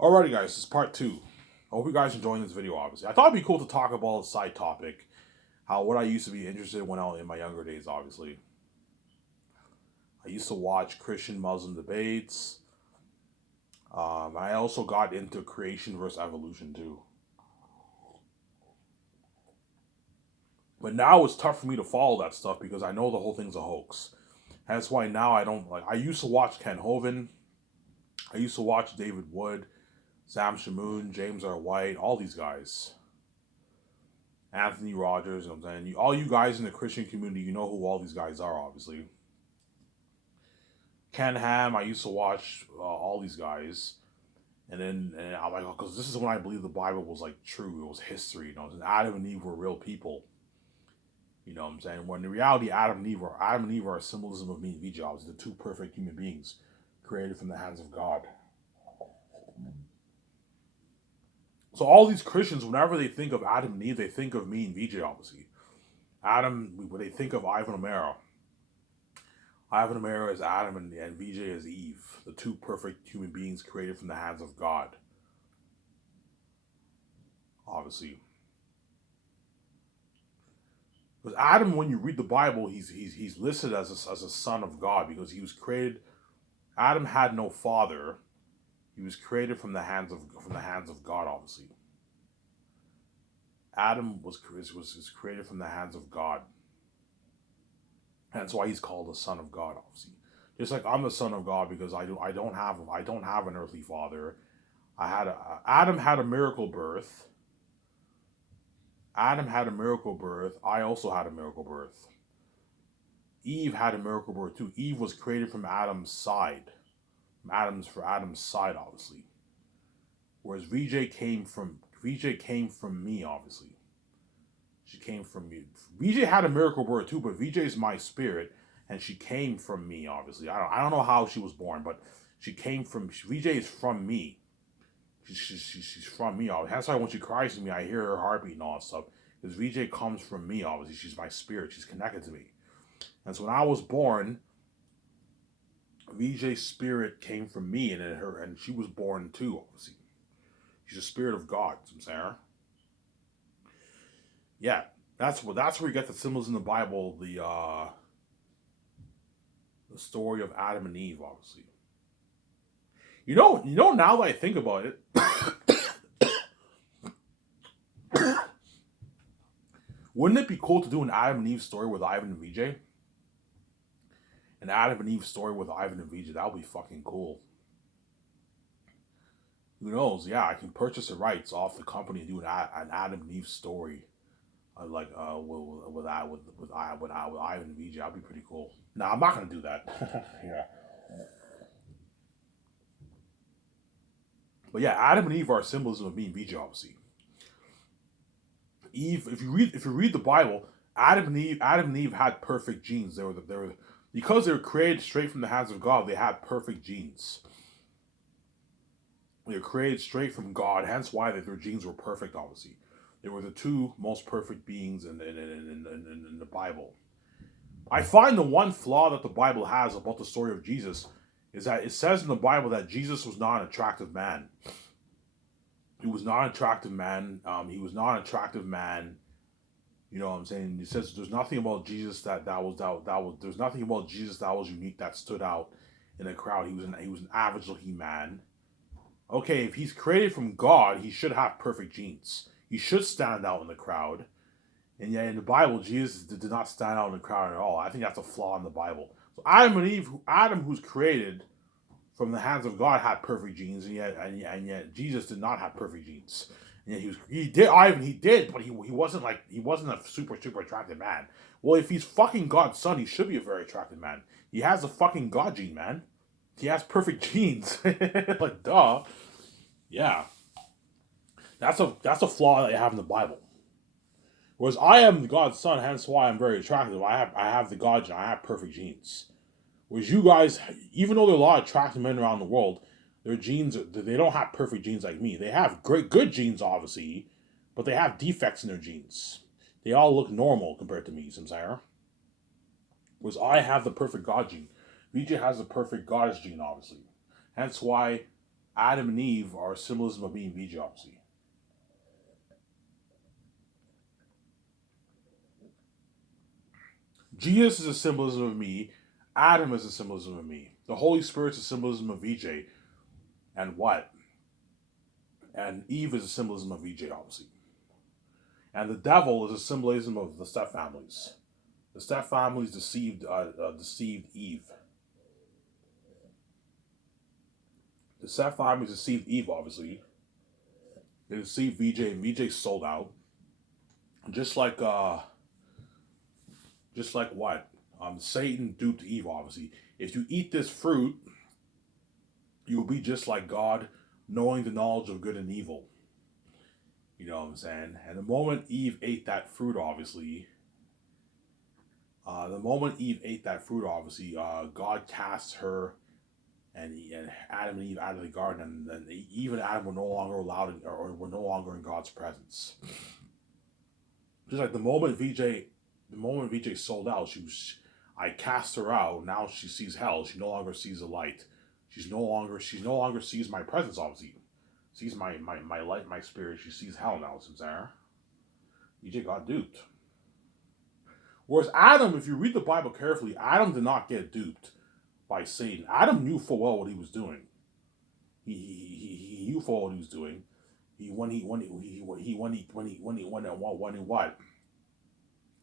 Alrighty, guys, this is part two. I hope you guys are enjoying this video, obviously. I thought it'd be cool to talk about a side topic, what I used to be interested in when I was in my younger days, obviously. I used to watch Christian Muslim debates. I also got into creation versus evolution, too. But now it's tough for me to follow that stuff because I know the whole thing's a hoax. That's why now I don't like. I used to watch Ken Hovind. I used to watch David Wood, Sam Shamoon, James R. White, all these guys. Anthony Rogers, you know what I'm saying? All you guys in the Christian community, you know who all these guys are, obviously. Ken Ham, I used to watch all these guys. And I'm like, because this is when I believe the Bible was like true. It was history, you know. Adam and Eve were real people. You know what I'm saying? When in reality, Adam and Eve are a symbolism of me and Vijay, obviously, the two perfect human beings created from the hands of God. So all these Christians, whenever they think of Adam and Eve, they think of me and Vijay, obviously. When they think of Ivan Amaro, Ivan Amaro is Adam and Vijay is Eve, the two perfect human beings created from the hands of God. Obviously. Because Adam, when you read the Bible, he's listed as a son of God because he was created. Adam had no father. He was created from the hands of God, obviously. Adam was created from the hands of God. That's why he's called the son of God, obviously. Just like I'm the son of God because I don't have an earthly father. Adam had a miracle birth. Adam had a miracle birth. I also had a miracle birth. Eve had a miracle birth too. Eve was created from Adam's side. For Adam's side, obviously. Whereas VJ came from me, obviously. She came from me. VJ had a miracle birth too, but VJ is my spirit, and she came from me, obviously. I don't know how she was born, but VJ is from me. She's from me. That's why when she cries to me, I hear her heartbeat and all that stuff. Because VJ comes from me, obviously. She's my spirit. She's connected to me. And so when I was born, VJ's spirit came from me, and she was born too, obviously. She's a spirit of God, I'm saying. Yeah, that's where you get the symbols in the Bible, the story of Adam and Eve, obviously. Now that I think about it, wouldn't it be cool to do an Adam and Eve story with Ivan and VJ? An Adam and Eve story with Ivan and VJ, that would be fucking cool. Who knows? Yeah, I can purchase the rights off the company and do an Adam and Eve story, with Ivan and VJ. That'd be pretty cool. Nah, I'm not gonna do that. Yeah. But yeah, Adam and Eve are symbolism of me and VJ, obviously. Eve, if you read the Bible, Adam and Eve had perfect genes. They were because they were created straight from the hands of God. They had perfect genes. They were created straight from God. Hence why their genes were perfect. Obviously, they were the two most perfect beings in the Bible. I find the one flaw that the Bible has about the story of Jesus is that it says in the Bible that Jesus was not an attractive man. He was not an attractive man. He was not an attractive man. You know what I'm saying? He says there's nothing about Jesus that was there's nothing about Jesus that was unique that stood out in the crowd. He was an average looking man. Okay, if he's created from God, he should have perfect genes. He should stand out in the crowd. And yet in the Bible, Jesus did not stand out in the crowd at all. I think that's a flaw in the Bible. So Adam who's created from the hands of God had perfect genes, and yet Jesus did not have perfect genes. And yet he did, but he wasn't a super attractive man. Well, if he's fucking God's son, he should be a very attractive man. He has a fucking God gene, man. He has perfect genes. Like duh. Yeah. That's a flaw that you have in the Bible. Whereas I am God's son, hence why I'm very attractive. I have the God gene. I have perfect genes. Whereas you guys, even though there are a lot of attractive men around the world, their genes they don't have perfect genes like me. They have good genes, obviously, but they have defects in their genes. They all look normal compared to me, Samsara. Whereas I have the perfect God gene. VJ has the perfect goddess gene, obviously. Hence why Adam and Eve are a symbolism of me and VJ, obviously. Jesus is a symbolism of me. Adam is a symbolism of me. The Holy Spirit is a symbolism of VJ. And what? And Eve is a symbolism of VJ, obviously. And the devil is a symbolism of the step families. The step families deceived Eve. The step families deceived Eve, obviously. They deceived VJ, and VJ sold out. Just like what? Satan duped Eve, obviously. If you eat this fruit, you will be just like God, knowing the knowledge of good and evil. You know what I'm saying? And the moment Eve ate that fruit, obviously, God cast her and Adam and Eve out of the garden, and Eve and Adam were no longer allowed, or were no longer in God's presence. Just like the moment VJ sold out, I cast her out. Now she sees hell. She no longer sees the light. She no longer sees my presence. Obviously, sees my light, my spirit. She sees hell now. Samsara. VJ got duped. Whereas Adam, if you read the Bible carefully, Adam did not get duped by Satan. Adam knew full well what he was doing. He knew full well what he was doing.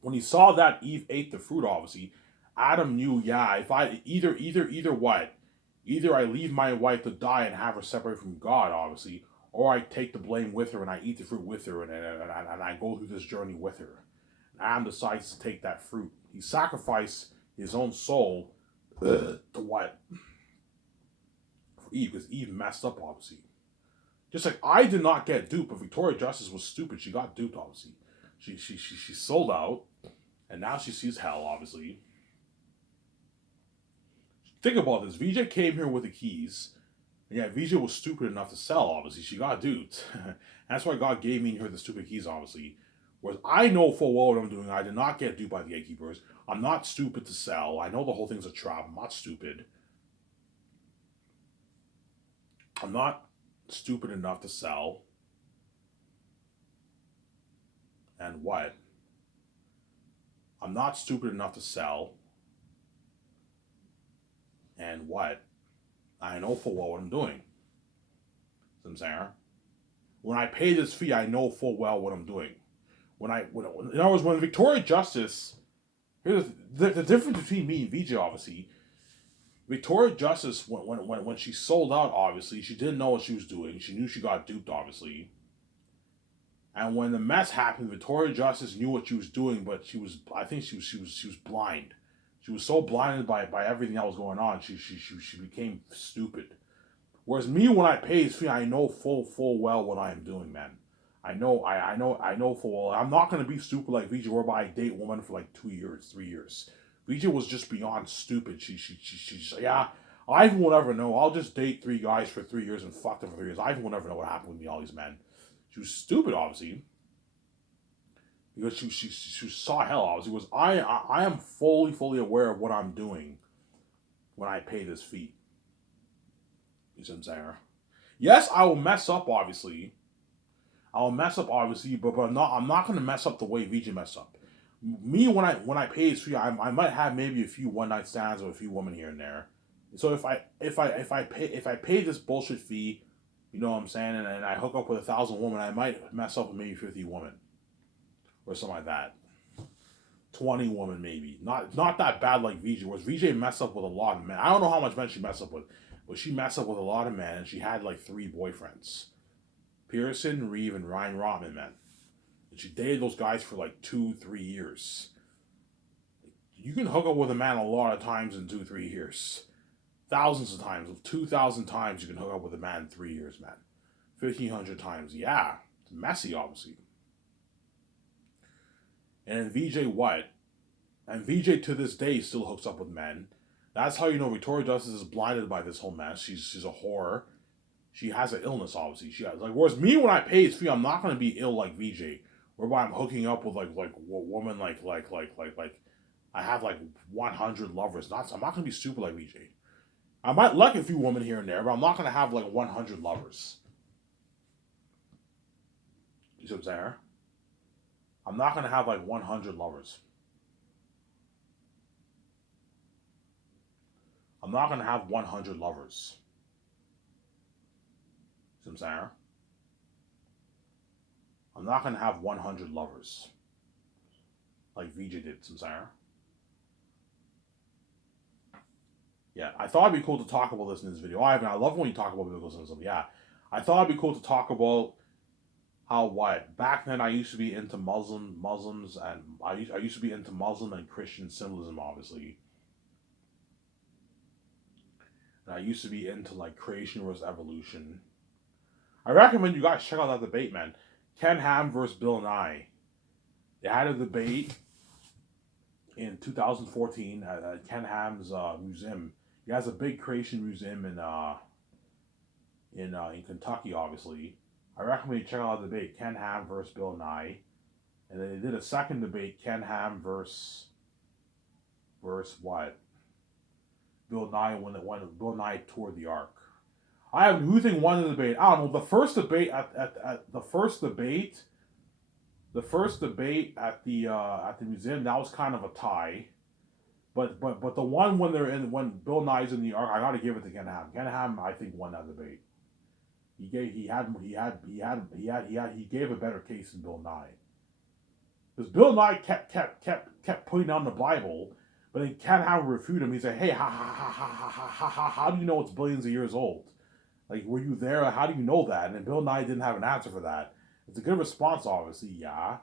When he saw that Eve ate the fruit, obviously, Adam knew, yeah, if I either I leave my wife to die and have her separate from God, obviously, or I take the blame with her and I eat the fruit with her and I go through this journey with her. Adam decides to take that fruit. He sacrificed his own soul to what? For Eve, because Eve messed up, obviously. Just like I did not get duped, but Victoria Justice was stupid. She got duped, obviously. She sold out, and now she sees hell, obviously. Think about this. VJ came here with the keys. And yeah, VJ was stupid enough to sell, obviously. She got duped. That's why God gave me and her the stupid keys, obviously. Whereas I know full well what I'm doing. I did not get duped by the gatekeepers. I'm not stupid to sell. I know the whole thing's a trap. I'm not stupid. I'm not stupid enough to sell. And what? I'm not stupid enough to sell. And what? I know full well what I'm doing. See what I'm saying? When I pay this fee, I know full well what I'm doing. In other words, when Victoria Justice, here's the difference between me and VJ, obviously. Victoria Justice, when she sold out, obviously, she didn't know what she was doing. She knew she got duped, obviously. And when the mess happened, Victoria Justice knew what she was doing, but I think she was blind. She was so blinded by everything that was going on, she became stupid. Whereas me, when I pay his fee, I know full well what I am doing, man. I know full well. I'm not gonna be stupid like VJ, whereby I date woman for like 2 years, 3 years. VJ was just beyond stupid. She's yeah. Ivan will never know. I'll just date 3 guys for 3 years and fuck them for 3 years. Ivan will never know what happened with me, all these men. She was stupid, obviously, because she saw hell. Obviously, was I am fully aware of what I'm doing when I pay this fee. You see what I'm saying? Yes, I will mess up. Obviously, I'll mess up. Obviously, but I'm not gonna mess up the way VJ messed up. Me, when I pay this fee, I might have maybe a few one night stands with a few women here and there. So if I pay this bullshit fee, you know what I'm saying, and I hook up with 1,000 women, I might mess up with maybe 50 women or something like that. 20 women maybe. Not that bad like VJ. Whereas VJ messed up with a lot of men. I don't know how much men she messed up with, but she messed up with a lot of men, and she had like 3 boyfriends: Pearson, Reeve, and Ryan Rodman, man. And she dated those guys for like 2-3 years. You can hook up with a man a lot of times in 2-3 years. Thousands of times, 2,000 times you can hook up with a man in 3 years, man. 1,500 times, yeah. It's messy, obviously. And VJ what? And VJ to this day still hooks up with men. That's how you know Victoria Justice is blinded by this whole mess. She's a whore. She has an illness, obviously. She has, like, whereas me, when I pay his fee, I'm not gonna be ill like VJ, whereby I'm hooking up with like woman like I have like 100 lovers. I'm not gonna be stupid like VJ. I might like a few women here and there, but I'm not gonna have like 100 lovers. You see what I'm saying? I'm not gonna have like 100 lovers. I'm not gonna have 100 lovers. See what I'm saying? I'm not gonna have 100 lovers like VJ did. See what I'm saying? Yeah, I thought it'd be cool to talk about this in this video. I love when you talk about biblical symbolism. Yeah, I thought it'd be cool to talk about how what back then I used to be into Muslims, and I used to be into Muslim and Christian symbolism, obviously. And I used to be into like creation versus evolution. I recommend you guys check out that debate, man. Ken Ham versus Bill Nye. They had a debate in 2014 at Ken Ham's museum. He has a big creation museum in Kentucky, obviously. I recommend you check out the debate, Ken Ham versus Bill Nye. And then they did a second debate, Ken Ham versus what? Bill Nye when Bill Nye toured the Ark. Who think won the debate? I don't know. The first debate at the first debate at the museum, that was kind of a tie. But the one when Bill Nye's in the Ark, I gotta give it to Ken Ham. Ken Ham, I think, won that debate. He gave a better case than Bill Nye. Because Bill Nye kept putting down the Bible, but then Ken Ham refuted him. He said, "Hey, how do you know it's billions of years old? Like, were you there? How do you know that?" And then Bill Nye didn't have an answer for that. It's a good response, obviously. Yeah,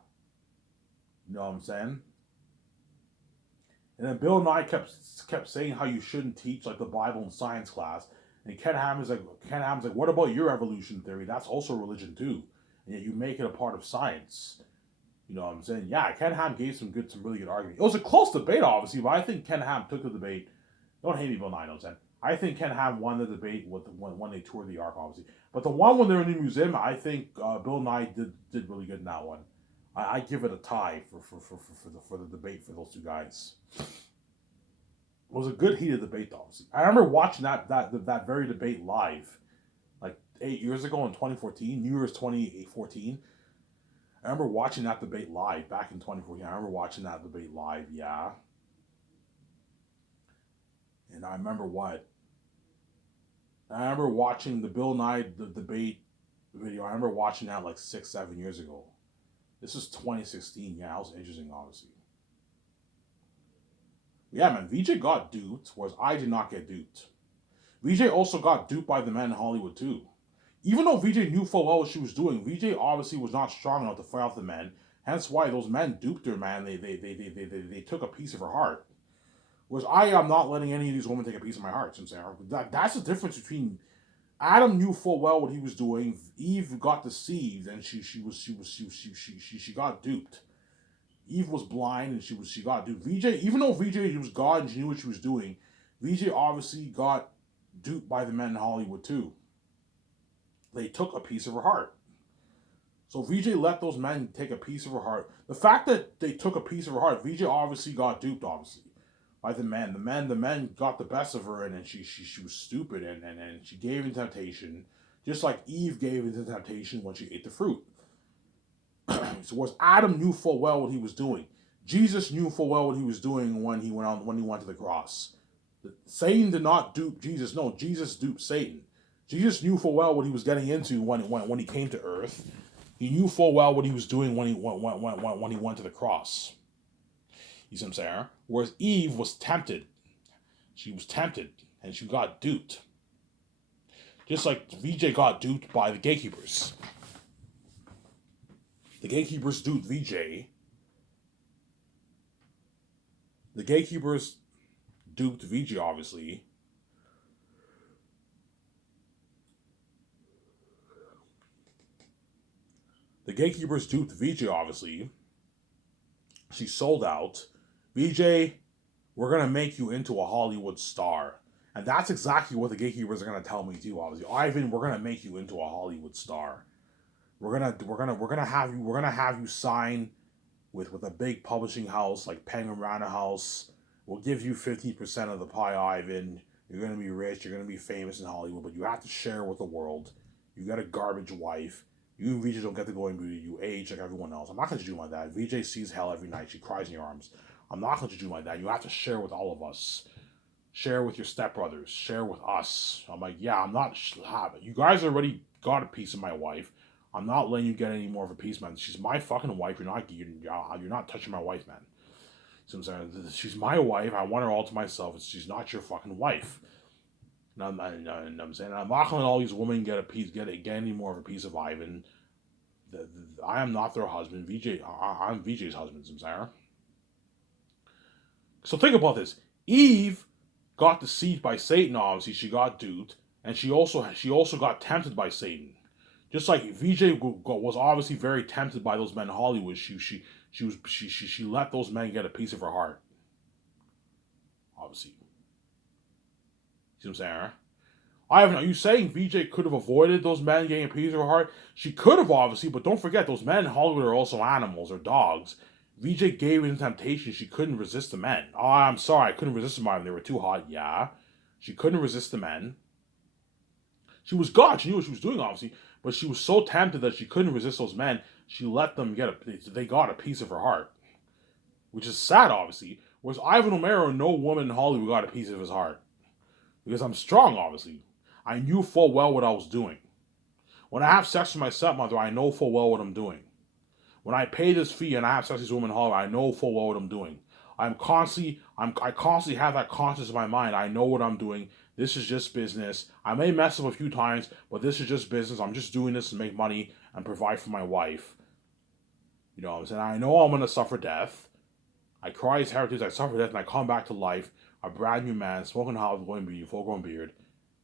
you know what I'm saying. And then Bill Nye kept saying how you shouldn't teach like the Bible in science class. And Ken Ham's like, what about your evolution theory? That's also religion too. And yet you make it a part of science. You know what I'm saying? Yeah, Ken Ham gave some really good argument. It was a close debate, obviously, but I think Ken Ham took the debate. Don't hate me, Bill Nye, I think Ken Ham won the debate when they toured the Ark, obviously. But the one when they're in the museum, I think Bill Nye did really good in that one. I give it a tie for the debate for those two guys. It was a good heated debate, obviously. I remember watching that very debate live, like 8 years ago in 2014, New Year's 2014. I remember watching that debate live back in 2014. I remember watching that debate live, yeah. And I remember I remember watching the Bill Nye debate video. I remember watching that like 6-7 years ago. This is 2016. Yeah, that was interesting, obviously. Yeah, man, VJ got duped, whereas I did not get duped. VJ also got duped by the men in Hollywood, too. Even though VJ knew full well what she was doing, VJ obviously was not strong enough to fight off the men. Hence why those men duped her, man. They took a piece of her heart. Whereas I am not letting any of these women take a piece of my heart. That's the difference between Adam knew full well what he was doing. Eve got deceived and she got duped. Eve was blind and she got duped. VJ, even though VJ was God and she knew what she was doing, VJ obviously got duped by the men in Hollywood too. They took a piece of her heart. So VJ let those men take a piece of her heart. The fact that they took a piece of her heart, VJ obviously got duped, obviously, by the men. The men got the best of her, and then she was stupid, and she gave in temptation, just like Eve gave into temptation when she ate the fruit. So whereas Adam knew full well what he was doing, Jesus knew full well what he was doing when he went to the cross. Satan did not dupe Jesus. No, Jesus duped Satan. Jesus knew full well what he was getting into when he came to earth. He knew full well what he was doing when he went to the cross. You see what I'm saying? Whereas Eve was tempted. She was tempted and she got duped. Just like VJ got duped by the gatekeepers. The gatekeepers duped VJ. The gatekeepers duped VJ, obviously. The gatekeepers duped VJ, obviously. She sold out. VJ, we're going to make you into a Hollywood star. And that's exactly what the gatekeepers are going to tell me too, obviously. Ivan, we're going to make you into a Hollywood star. We're gonna have you sign with a big publishing house like Penguin Random House. We'll give you 50% of the pie, Ivan. You're gonna be rich. You're gonna be famous in Hollywood, but you have to share with the world. You got a garbage wife. You and VJ don't get to go in beauty. You age like everyone else. I'm not gonna treat you like that. VJ sees hell every night. She cries in your arms. I'm not gonna treat you like that. You have to share with all of us. Share with your stepbrothers. Share with us. I'm like, yeah, I'm not. You guys already got a piece of my wife. I'm not letting you get any more of a piece, man. She's my fucking wife. You're not touching my wife, man. So I'm saying, she's my wife. I want her all to myself. She's not your fucking wife. And I'm saying, I'm not gonna let all these women get any more of a piece of Ivan. I am not their husband. I'm VJ's husband, Samsara. So think about this. Eve got deceived by Satan. Obviously, she got duped, and she also got tempted by Satan. Just like VJ was obviously very tempted by those men in Hollywood. She let those men get a piece of her heart. Obviously, see what I'm saying? Huh? Ivan, are you saying VJ could have avoided those men getting a piece of her heart? She could have, obviously, but don't forget, those men in Hollywood are also animals or dogs. VJ gave in temptation. She couldn't resist the men. Oh, I'm sorry, I couldn't resist them, Ivan. They were too hot. Yeah. She couldn't resist the men. She was God. She knew what she was doing, obviously, but she was so tempted that she couldn't resist those men. She let them they got a piece of her heart, which is sad, obviously. Whereas Ivan O'Mara, no woman in Hollywood got a piece of his heart. Because I'm strong, obviously. I knew full well what I was doing. When I have sex with my stepmother, I know full well what I'm doing. When I pay this fee and I have sex with this woman in Hollywood, I know full well what I'm doing. I constantly have that conscious in my mind. I know what I'm doing. This is just business. I may mess up a few times, but this is just business. I'm just doing this to make money and provide for my wife. You know what I'm saying? I know I'm gonna suffer death. I cry his heritage, I suffer death, and I come back to life, a brand new man, smoking hot with going beauty, full grown beard,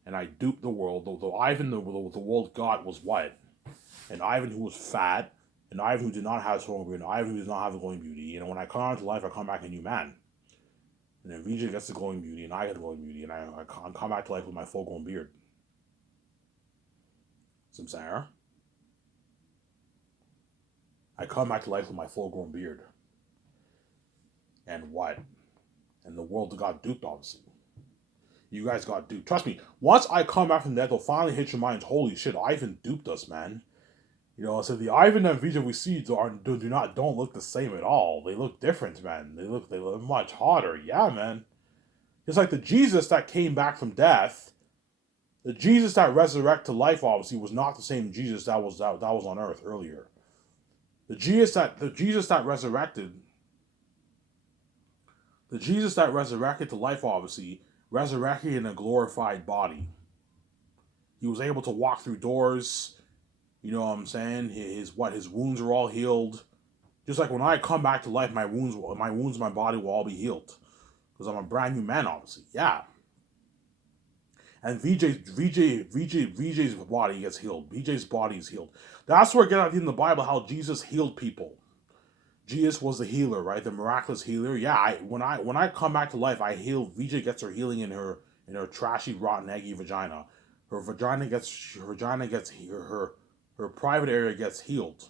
and I dupe the world. Though Ivan, the world got was what? An Ivan who was fat, an Ivan who did not have full grown beard, an Ivan who does not have the glowing beauty. You know, when I come out to life, I come back a new man. And then VJ gets the glowing beauty, and I get the glowing beauty, and I come back to life with my full grown beard. Some Sarah. I come back to life with my full grown beard. And what? And the world got duped, obviously. You guys got duped. Trust me, once I come back from death, they'll finally hit your minds. Holy shit, Ivan duped us, man. You know, so the Ivan and VJ we see don't look the same at all. They look different, man. They look much hotter. Yeah, man. It's like the Jesus that came back from death, the Jesus that resurrected to life, obviously, was not the same Jesus that was on earth earlier. The Jesus that resurrected to life, obviously, resurrected in a glorified body. He was able to walk through doors. You know what I'm saying? His wounds are all healed. Just like when I come back to life, my wounds in my body will all be healed. Because I'm a brand new man, obviously. Yeah. And VJ's body gets healed. VJ's body is healed. That's where I get in the Bible how Jesus healed people. Jesus was the healer, right? The miraculous healer. Yeah, when I come back to life, I heal. VJ gets her healing in her trashy, rotten, eggy vagina. Her private area gets healed.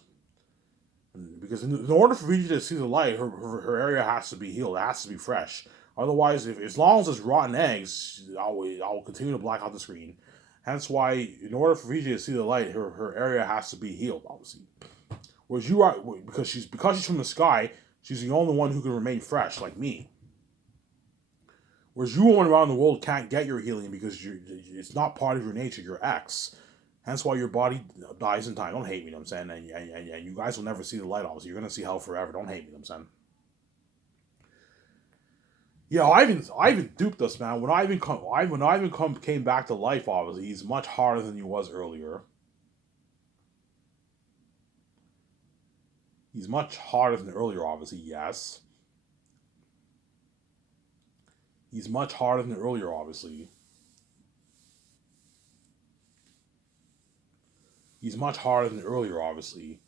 Because in order for VJ to see the light, her area has to be healed. It has to be fresh. Otherwise, as long as it's rotten eggs, I will continue to black out the screen. Hence why, in order for VJ to see the light, her area has to be healed, obviously. Whereas you are, because she's from the sky, she's the only one who can remain fresh, like me. Whereas you women around the world can't get your healing because it's not part of your nature, your X. Hence why your body dies in time. Don't hate me, you know what I'm saying? And you guys will never see the light, obviously. You're going to see hell forever. Don't hate me, you know what I'm saying? Yeah, Ivan duped us, man. When Ivan came back to life, obviously, he's much harder than he was earlier. He's much harder than earlier, obviously, yes. He's much harder than earlier, obviously. He's much harder than earlier, obviously.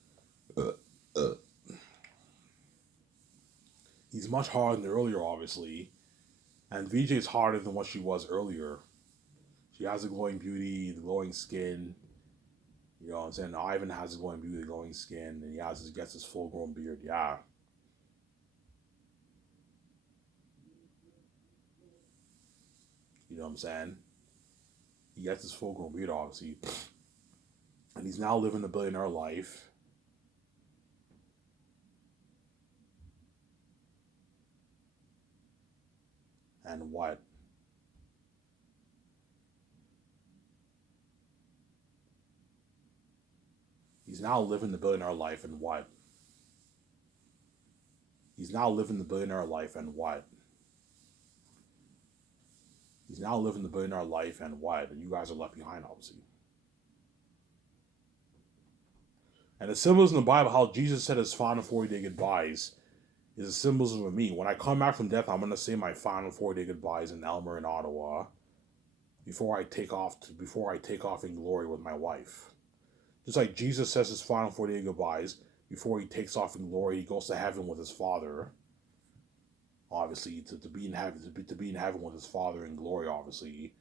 He's much harder than earlier, obviously. And VJ's harder than what she was earlier. She has the glowing beauty, the glowing skin. You know what I'm saying? Ivan has the glowing beauty, the glowing skin, and gets his full grown beard. Yeah. You know what I'm saying? He gets his full grown beard, obviously. And he's now living the billionaire life. And what? He's now living the billionaire life and what? He's now living the billionaire life and what? He's now living the billionaire life and what? And you guys are left behind, obviously. And the symbols in the Bible, how Jesus said his final 40-day goodbyes, is a symbolism of me. When I come back from death, I'm going to say my final 40-day goodbyes in Elmer and Ottawa before I take off in glory with my wife. Just like Jesus says his final 40-day goodbyes before he takes off in glory, he goes to heaven with his Father. Obviously, to be in heaven, to be in heaven with his Father in glory. Obviously,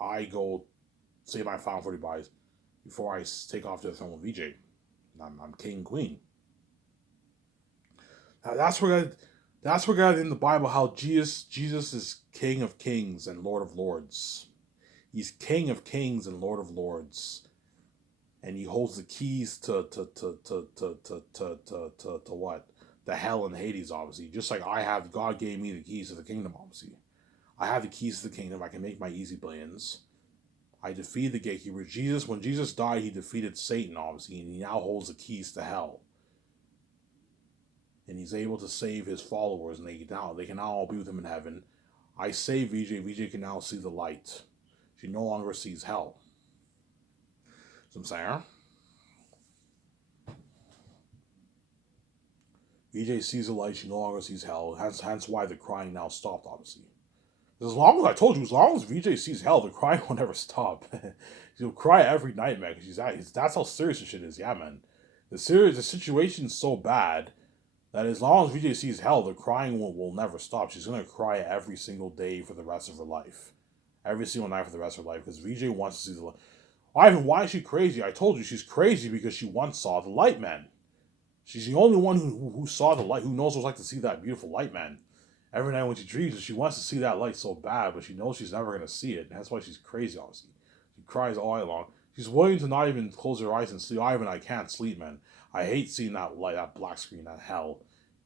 I go say my final 40 goodbyes before I take off to the throne with VJ. I'm king and queen. Now that's where God in the Bible how Jesus is King of Kings and Lord of Lords. He's King of Kings and Lord of Lords, and he holds the keys to what? The hell and Hades, obviously. Just like I have, God gave me the keys to the kingdom, obviously. I have the keys to the kingdom. I can make my easy billions. I defeated the gatekeeper. When Jesus died, he defeated Satan, obviously, and he now holds the keys to hell. And he's able to save his followers, and they can now all be with him in heaven. I save VJ. VJ can now see the light. She no longer sees hell. So I'm saying, VJ sees the light. She no longer sees hell. Hence why the crying now stopped, obviously. As long as VJ sees hell, the crying will never stop. She'll cry every night, man. That's how serious the shit is. Yeah, man. The situation's so bad that as long as VJ sees hell, the crying will never stop. She's gonna cry every single day for the rest of her life. Every single night for the rest of her life. Because VJ wants to see the light. Ivan, why is she crazy? I told you she's crazy because she once saw the light, man. She's the only one who saw the light, who knows what it's like to see that beautiful light, man. Every night when she dreams, she wants to see that light so bad, but she knows she's never going to see it. And that's why she's crazy, obviously. She cries all night long. She's willing to not even close her eyes and sleep. Ivan, I can't sleep, man. I hate seeing that light, that black screen, that hell.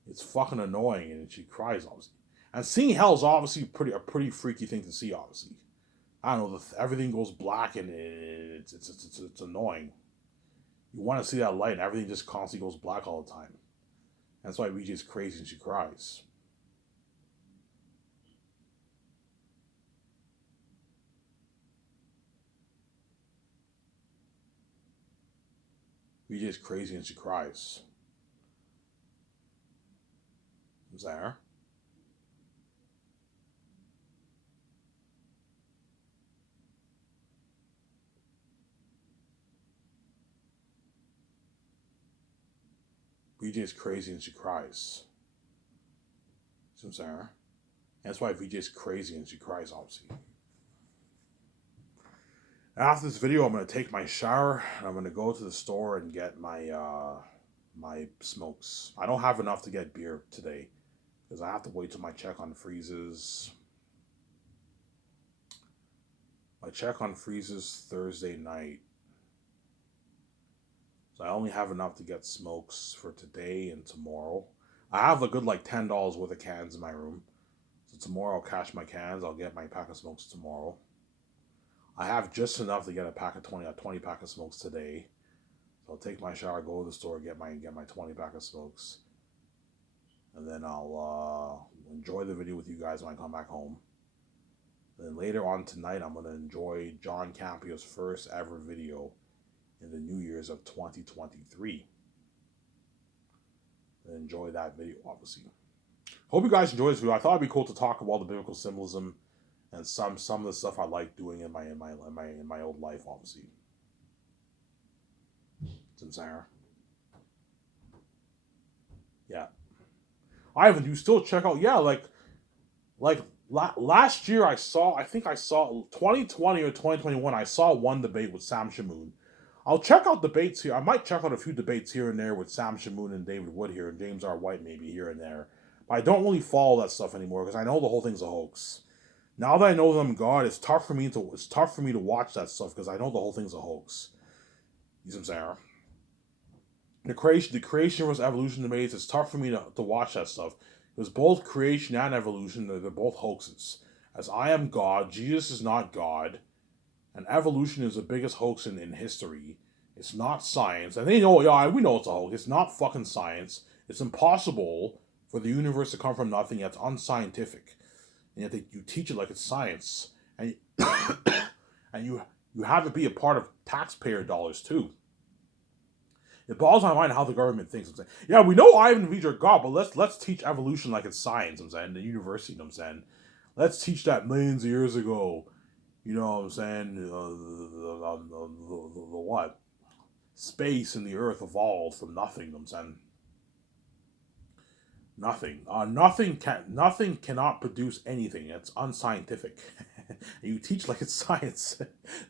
It's fucking annoying, and she cries, obviously. And seeing hell is obviously a pretty freaky thing to see, obviously. I don't know, everything goes black, and it's annoying. You want to see that light, and everything just constantly goes black all the time. That's why VJ's crazy and she cries. VJ's crazy and she cries. Is that her? VJ's crazy and she cries. See what I'm saying? That's why VJ's crazy and she cries, obviously. After this video, I'm going to take my shower, and I'm going to go to the store and get my smokes. I don't have enough to get beer today, because I have to wait till my check on freezes. My check on freezes Thursday night. So I only have enough to get smokes for today and tomorrow. I have a good like $10 worth of cans in my room. So tomorrow I'll cash my cans. I'll get my pack of smokes tomorrow. I have just enough to get a 20 pack of smokes today. So I'll take my shower, go to the store, get my 20 pack of smokes. And then I'll enjoy the video with you guys when I come back home. And then later on tonight, I'm going to enjoy John Campio's first ever video in the New Year's of 2023. And enjoy that video, obviously. Hope you guys enjoy this video. I thought it'd be cool to talk about the biblical symbolism and some of the stuff I like doing in my old life, obviously. Sincere. Yeah. Ivan, you still check out? Yeah, like last year I think I saw 2020 or 2021. I saw one debate with Sam Shamoon. I'll check out debates here. I might check out a few debates here and there with Sam Shamoon and David Wood here and James R. White maybe here and there. But I don't really follow that stuff anymore because I know the whole thing's a hoax. Now that I know that I'm God, it's tough for me to watch that stuff because I know the whole thing's a hoax. You see what I'm saying? The creation versus evolution debates, it's tough for me to watch that stuff. Because both creation and evolution, they're both hoaxes. As I am God, Jesus is not God, and evolution is the biggest hoax in history. It's not science. And they know, yeah, we know it's a hoax. It's not fucking science. It's impossible for the universe to come from nothing. It's unscientific. And yet you teach it like it's science. And, and you have it be a part of taxpayer dollars too. It boggles my mind how the government thinks. I'm saying, yeah, we know Ivan and Vijay are God, but let's teach evolution like it's science. I'm saying, the university. I'm saying, let's teach that millions of years ago. You know what I'm saying? The what? Space and the Earth evolved from nothing. I'm saying, nothing. Nothing cannot produce anything. It's unscientific. You teach like it's science.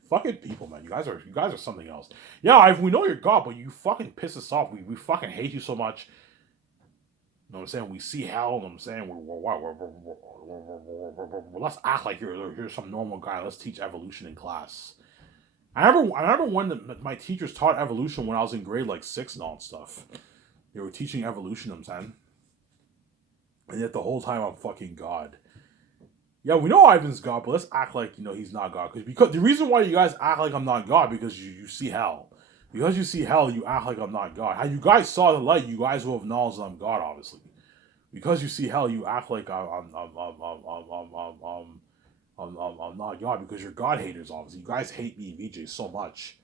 Fucking people, man. You guys are something else. Yeah, we know you're God, but you fucking piss us off. We fucking hate you so much. You know what I'm saying? We see hell, and I'm saying let's act like you're some normal guy. Let's teach evolution in class. I remember when my teachers taught evolution when I was in grade like 6 and all stuff. They were teaching evolution. I'm saying, and yet the whole time I'm fucking God. Yeah, we know Ivan's God, but let's act like he's not God. Because the reason why you guys act like I'm not God because you see hell. Because you see hell, you act like I'm not God. How you guys saw the light, you guys will have knowledge that I'm God, obviously. Because you see hell, you act like I'm not God because you're God haters, obviously. You guys hate me and VJ so much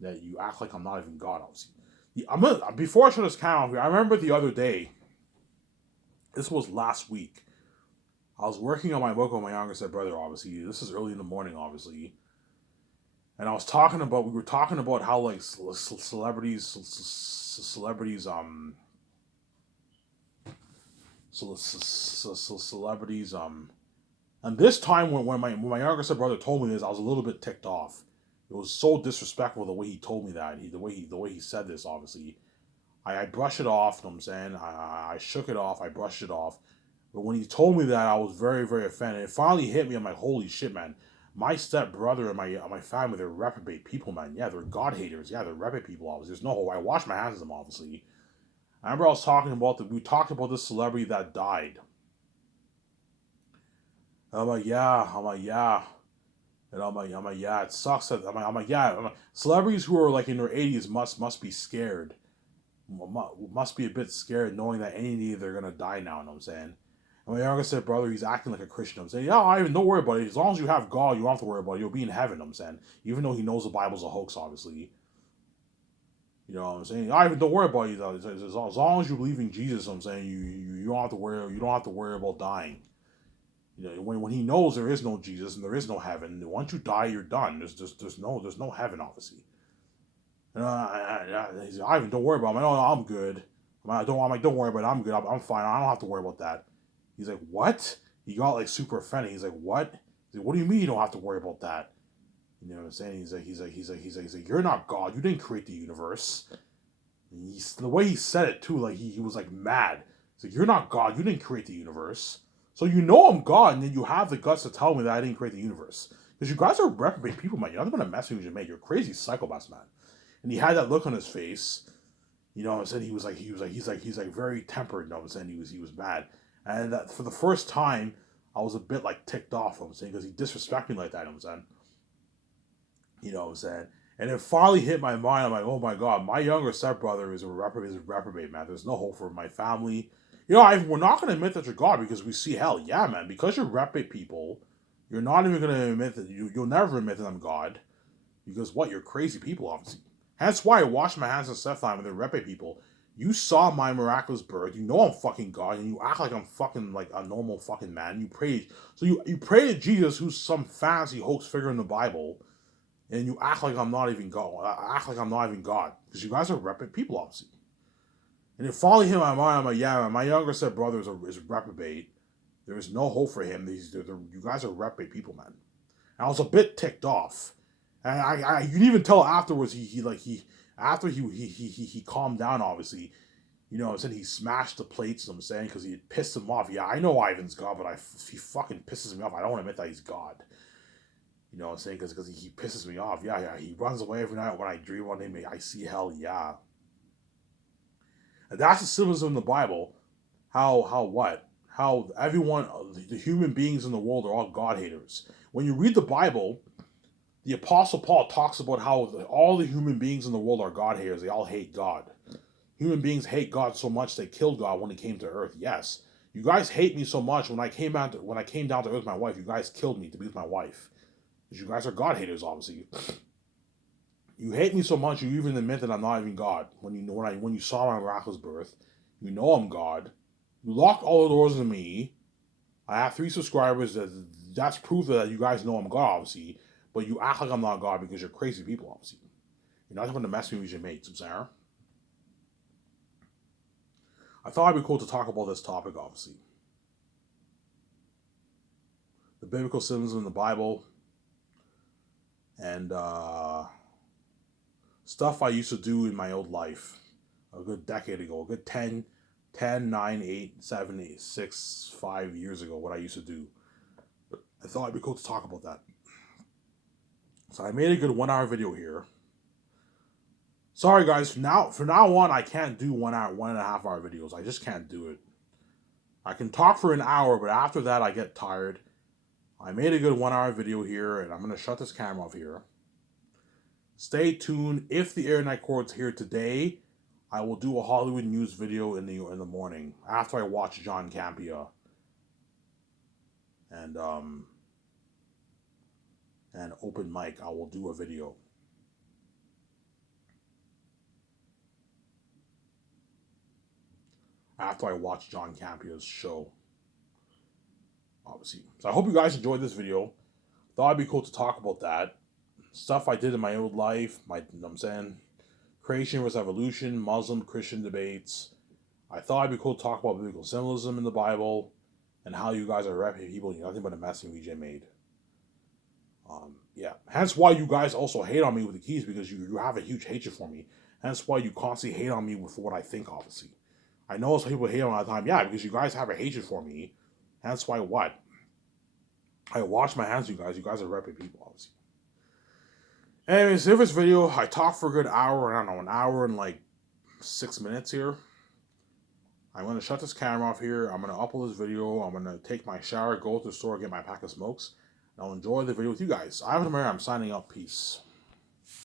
that you act like I'm not even God, obviously. Before I shut this camera off, I remember the other day. This was last week. I was working on my book with my younger brother, obviously. This is early in the morning, obviously. And we were talking about how, like, celebrities, and this time when my younger brother told me this, I was a little bit ticked off. It was so disrespectful the way he told me that, the way he said this, obviously. I brushed it off, you know what I'm saying? I shook it off, I brushed it off. But when he told me that, I was very, very offended. It finally hit me. I'm like, holy shit, man. My stepbrother and my family, they're reprobate people, man. Yeah, they're God haters. Yeah, they're reprobate people, obviously. There's no hope. I wash my hands of them, obviously. I remember we talked about this celebrity that died. And I'm like, yeah. And I'm like, yeah, it sucks. I'm like, yeah. Celebrities who are like in their 80s must be scared. Must be a bit scared knowing that any day they're going to die now, you know what I'm saying? And my younger brother, he's acting like a Christian. I'm saying, yeah, Ivan, don't worry about it. As long as you have God, you don't have to worry about it. You'll be in heaven, I'm saying. Even though he knows the Bible's a hoax, obviously. You know what I'm saying? Ivan, don't worry about it. As long as you believe in Jesus, I'm saying, you don't have to worry. You don't have to worry about dying. When he knows there is no Jesus and there is no heaven, once you die, you're done. There's no heaven, obviously. And he's like, Ivan, don't worry about it. No, I'm good. Don't worry about it. I'm good. I'm fine. I don't have to worry about that. He's like, what? He got like super offended. He's like, what? He's like, what do you mean you don't have to worry about that? You know what I'm saying? He's like, you're not God. You didn't create the universe. The way he said it too, like he was like mad. He's like, you're not God. You didn't create the universe. So you know I'm God, and then you have the guts to tell me that I didn't create the universe. Because you guys are reprobate people, man. You're not gonna mess with you, man. You're crazy psychopaths, man. And he had that look on his face. You know what I'm saying? He's like very tempered, you know what I'm saying? He was mad. And that for the first time, I was a bit like ticked off, you know what I'm saying, because he disrespected me like that, you know what I'm saying? You know what I'm saying? And it finally hit my mind. I'm like, oh my God, my younger stepbrother is a reprobate, man. There's no hope for my family. We're not going to admit that you're God because we see hell. Yeah, man, because you're reprobate people, you're not even going to admit that you'll never admit that I'm God. Because what? You're crazy people, obviously. That's why I wash my hands and stuff when they're reprobate people. You saw my miraculous birth. You know I'm fucking God, and you act like I'm fucking like a normal fucking man. You pray, so you pray to Jesus, who's some fancy hoax figure in the Bible, and you act like I'm not even God. I act like I'm not even God because you guys are reprobate people, obviously. And it finally hit my mind. I'm like, yeah, my younger brother is reprobate. There is no hope for him. You guys are reprobate people, man. And I was a bit ticked off, and you can even tell afterwards. He calmed down, obviously. You know what I'm saying? He smashed the plates, I'm saying, because he pissed him off. Yeah, I know Ivan's God, but he fucking pisses me off. I don't want to admit that he's God. You know what I'm saying? Because he pisses me off. Yeah, yeah. He runs away every night when I dream on him. I see hell, yeah. And that's the symbolism in the Bible. How what? How everyone, the human beings in the world are all God haters. When you read the Bible, the Apostle Paul talks about how all the human beings in the world are God haters. They all hate God. Human beings hate God so much they killed God when He came to earth. Yes, you guys hate me so much when I came down to earth with my wife. You guys killed me to be with my wife. Because you guys are God haters, obviously. You hate me so much you even admit that I'm not even God. When you saw my miraculous birth, you know I'm God. You locked all the doors to me. I have 3 subscribers. That's proof that you guys know I'm God, obviously. But you act like I'm not God because you're crazy people, obviously. You're not going to mess me with your mates, I'm saying. I thought it'd be cool to talk about this topic, obviously. The biblical symbolism in the Bible and stuff I used to do in my old life a good decade ago, a good 9, 8, 7, 8, 6, 5 years ago, what I used to do. But I thought it'd be cool to talk about that. So I made a good 1 hour video here. Sorry guys, from now on I can't do 1 hour, 1.5 hour videos. I just can't do it. I can talk for an hour, but after that I get tired. I made a good 1 hour video here, and I'm gonna shut this camera off here. Stay tuned. If the Air Night Court's here today, I will do a Hollywood news video in the morning after I watch John Campea and open mic. I will do a video. After I watch John Campea's show. Obviously. So I hope you guys enjoyed this video. Thought it'd be cool to talk about that. Stuff I did in my old life, you know what I'm saying? Creation versus evolution, Muslim Christian debates. I thought it'd be cool to talk about biblical symbolism in the Bible and how you guys are repping people. You're nothing but a messing VJ made. Yeah. Hence why you guys also hate on me with the keys, because you have a huge hatred for me. Hence why you constantly hate on me for what I think, obviously. I know some people hate on me all the time. Yeah, because you guys have a hatred for me. Hence why what? I wash my hands, you guys. You guys are repping people, obviously. Anyways, if this video, I talked for a good hour, I don't know, an hour and like 6 minutes here. I'm going to shut this camera off here. I'm going to upload this video. I'm going to take my shower, go to the store, get my pack of smokes. And I'll enjoy the video with you guys. I'm signing up. Peace.